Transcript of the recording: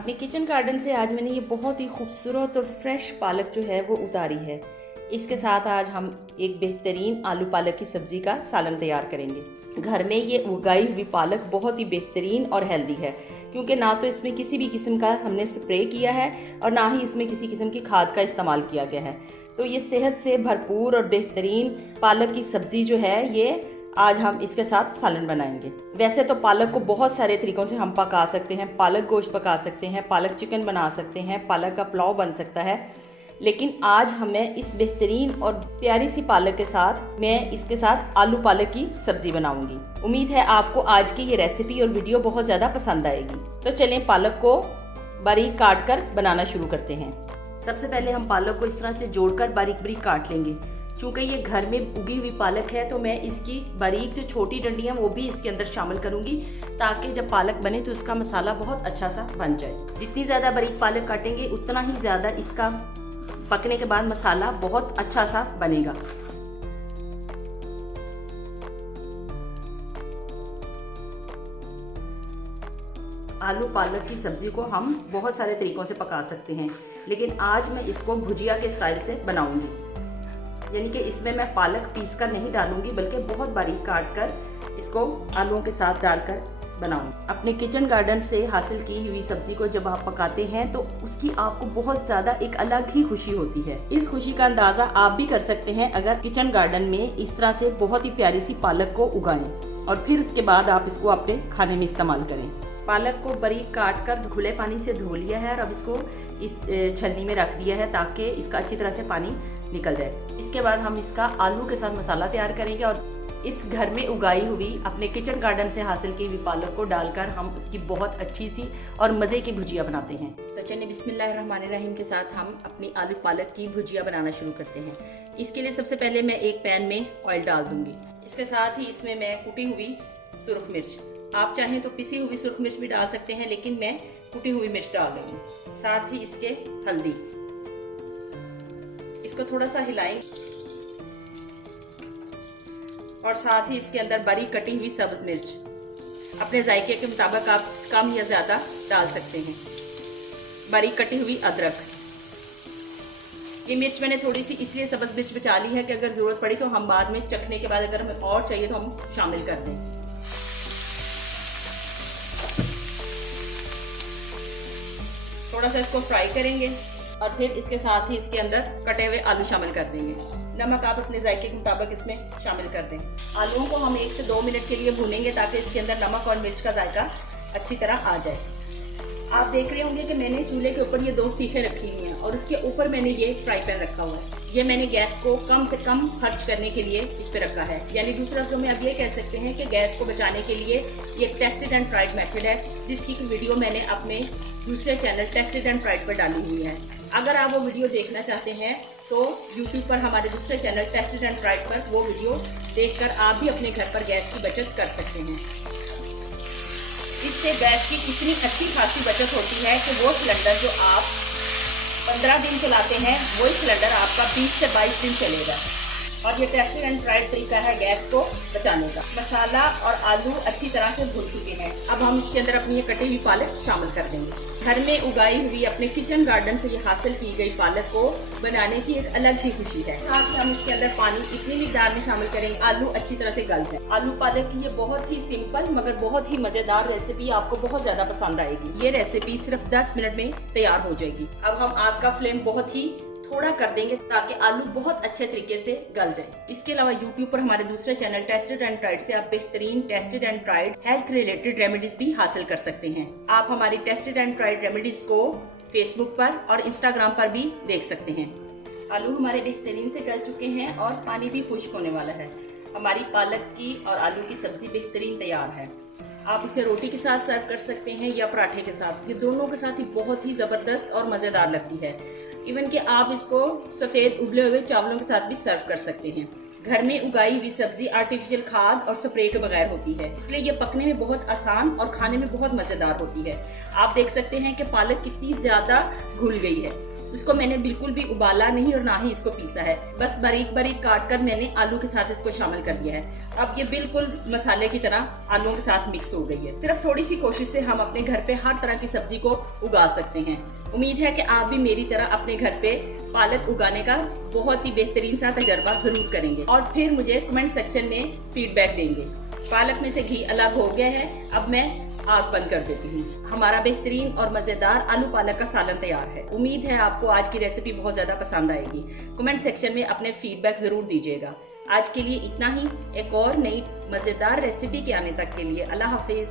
अपने kitchen garden से आज मैंने ये बहुत ही खूबसूरत और फ्रेश पालक जो है वो उतारी है। इसके साथ आज हम एक बेहतरीन आलू पालक की सब्ज़ी का सालन तैयार करेंगे। घर में ये उगाई हुई पालक बहुत ही बेहतरीन और हेल्दी है, क्योंकि ना तो इसमें किसी भी किस्म का हमने स्प्रे किया है और ना ही इसमें किसी किस्म की खाद का इस्तेमाल किया गया है। तो ये सेहत से भरपूर और बेहतरीन पालक की सब्ज़ी जो है ये आज हम इसके साथ सालन बनाएंगे। वैसे तो पालक को बहुत सारे तरीक़ों से हम पका सकते हैं। पालक गोश्त पका सकते हैं, पालक चिकन बना सकते हैं, पालक का पुलाव बन सकता है, लेकिन आज हमें इस बेहतरीन और प्यारी सी पालक के साथ मैं इसके साथ आलू पालक की सब्ज़ी बनाऊंगी। उम्मीद है आपको आज की ये रेसिपी और वीडियो बहुत ज़्यादा पसंद आएगी। तो चलें पालक को बारीक काट कर बनाना शुरू करते हैं। सबसे पहले हम पालक को इस तरह से जोड़कर बारीक बारीक काट लेंगे। चूँकि ये घर में उगी हुई पालक है तो मैं इसकी बारीक जो छोटी डंडियाँ वो भी इसके अंदर शामिल करूँगी, ताकि जब पालक बने तो इसका मसाला बहुत अच्छा सा बन जाए। जितनी ज़्यादा बारीक पालक काटेंगे उतना ही ज़्यादा इसका पकने के बाद मसाला बहुत अच्छा सा बनेगा। आलू पालक की सब्ज़ी को हम बहुत सारे तरीक़ों से पका सकते हैं, लेकिन आज मैं इसको भुजिया के स्टाइल से बनाऊँगी। यानी कि इसमें मैं पालक पीस कर नहीं डालूंगी, बल्कि बहुत बारीक काट कर इसको आलूओं के साथ डालकर बनाऊंगी। अपने किचन गार्डन से हासिल की हुई सब्जी को जब आप पकाते हैं तो उसकी आपको बहुत ज़्यादा एक अलग ही खुशी होती है। इस खुशी का अंदाज़ा आप भी कर सकते हैं अगर किचन गार्डन में इस तरह से बहुत ही प्यारी सी पालक को उगाएं और फिर उसके बाद आप इसको अपने खाने में इस्तेमाल करें। पालक को बारीक काट कर खुले पानी से धो लिया है और अब इसको इस छलनी में रख दिया है ताकि इसका अच्छी तरह से पानी निकल जाए। इसके बाद हम इसका आलू के साथ मसाला तैयार करेंगे और इस घर में उगाई हुई अपने किचन गार्डन से हासिल की हुई पालक को डालकर हम उसकी बहुत अच्छी सी और मज़े की भुजिया बनाते हैं। तो चलिए बिस्मिल्लाहिर्रहमानिर्रहीम के साथ हम अपनी आलू पालक की भुजिया बनाना शुरू करते हैं। इसके लिए सबसे पहले मैं एक पैन में ऑयल डाल दूंगी। इसके साथ ही इसमें मैं कुटी हुई सुरख मिर्च, आप चाहें तो पिसी हुई सुरख मिर्च भी डाल सकते हैं, लेकिन मैं कुटी हुई मिर्च डाल रही हूँ। साथ ही इसके हल्दी, इसको थोड़ा सा हिलाएं और साथ ही इसके अंदर बारीक कटी हुई सब्ज मिर्च, अपने जायके के मुताबिक आप कम या ज़्यादा डाल सकते हैं। बारीक कटी हुई अदरक, ये मिर्च मैंने थोड़ी सी इसलिए सब्ज मिर्च बचा ली है कि अगर ज़रूरत पड़ी तो हम बाद में चखने के बाद अगर हमें और चाहिए तो हम शामिल कर दें। थोड़ा सा इसको फ्राई करेंगे और फिर इसके साथ ही इसके अंदर कटे हुए आलू शामिल कर देंगे। नमक आप अपने जायके के मुताबिक इसमें शामिल कर दें। आलूओं को हम 1 से 2 मिनट के लिए भूनेंगे ताकि इसके अंदर नमक और मिर्च का जायका अच्छी तरह आ जाए। आप देख रहे होंगे कि मैंने चूल्हे के ऊपर ये 2 सीखें रखी हुई हैं और उसके ऊपर मैंने ये फ्राई पैन रखा हुआ है। ये मैंने गैस को कम से कम खर्च करने के लिए इस पर रखा है। यानी दूसरा जो मैं अब ये कह सकते हैं कि गैस को बचाने के लिए ये टेस्टेड एंड फ्राइड मेथड है, जिसकी वीडियो मैंने अपने दूसरे चैनल टेस्टेड एंड फ्राइड पर डाली हुई है। अगर आप वो वीडियो देखना चाहते हैं तो YouTube पर हमारे दूसरे चैनल टेस्टेड एंड फ्राइड पर वो वीडियो देखकर आप भी अपने घर पर गैस की बचत कर सकते हैं। इससे गैस की इतनी अच्छी खासी बचत होती है कि वो सिलेंडर जो आप 15 दिन चलाते हैं वही सिलेंडर आपका 20 से 22 दिन चलेगा। और ये टेस्टेड एंड फ्राइड तरीका है गैस को बचाने का। मसाला और आलू अच्छी तरह से भून चुके हैं। अब हम इसके अंदर अपनी ये कटी हुई पालक शामिल कर देंगे। घर में उगाई हुई अपने किचन गार्डन से ये हासिल की गई पालक को बनाने की एक अलग ही खुशी है। साथ ही हम इसके अंदर पानी इतनी मिकदार में शामिल करेंगे आलू अच्छी तरह से गल जाए। आलू पालक की ये बहुत ही सिंपल मगर बहुत ही मजेदार रेसिपी आपको बहुत ज्यादा पसंद आएगी। ये रेसिपी सिर्फ 10 मिनट में तैयार हो जाएगी। अब हम आग का फ्लेम बहुत ही थोड़ा कर देंगे ताकि आलू बहुत अच्छे तरीके से गल जाए। इसके अलावा YouTube पर हमारे दूसरे चैनल टेस्टेड एंड फ्राइड से आप बेहतरीन tested and fried health related remedies भी हासिल कर सकते हैं। आप हमारी टेस्टेड एंड फ्राइड रेमेडीज को Facebook पर और Instagram पर भी देख सकते हैं। आलू हमारे बेहतरीन से गल चुके हैं और पानी भी खुश्क होने वाला है। हमारी पालक की और आलू की सब्जी बेहतरीन तैयार है। आप इसे रोटी के साथ सर्व कर सकते हैं या पराठे के साथ। ये दोनों के साथ ही बहुत ही जबरदस्त और मजेदार लगती है। इवन कि आप इसको सफेद उबले हुए चावलों के साथ भी सर्व कर सकते हैं। घर में उगाई हुई सब्जी आर्टिफिशियल खाद और स्प्रे के बगैर होती है, इसलिए ये पकने में बहुत आसान और खाने में बहुत मजेदार होती है। आप देख सकते हैं कि पालक कितनी ज्यादा घुल गई है। इसको मैंने बिल्कुल भी उबाला नहीं और ना ही इसको पीसा है, बस बारीक बारीक काट कर मैंने आलू के साथ इसको शामिल कर दिया है। अब ये बिल्कुल मसाले की तरह आलूओं के साथ मिक्स हो गई है। सिर्फ थोड़ी सी कोशिश से हम अपने घर पे हर तरह की सब्जी को उगा सकते हैं। उम्मीद है कि आप भी मेरी तरह अपने घर पे पालक उगाने का बहुत ही बेहतरीन सा तजर्बा जरूर करेंगे और फिर मुझे कमेंट सेक्शन में फीडबैक देंगे। पालक में से घी अलग हो गया है, अब मैं आग बंद कर देती हूँ। हमारा बेहतरीन और मजेदार आलू पालक का सालन तैयार है। उम्मीद है आपको आज की रेसिपी बहुत ज्यादा पसंद आएगी। कमेंट सेक्शन में अपने फीडबैक जरूर दीजिएगा। आज के लिए इतना ही। एक और नई मजेदार रेसिपी के आने तक के लिए अल्लाह हाफिज।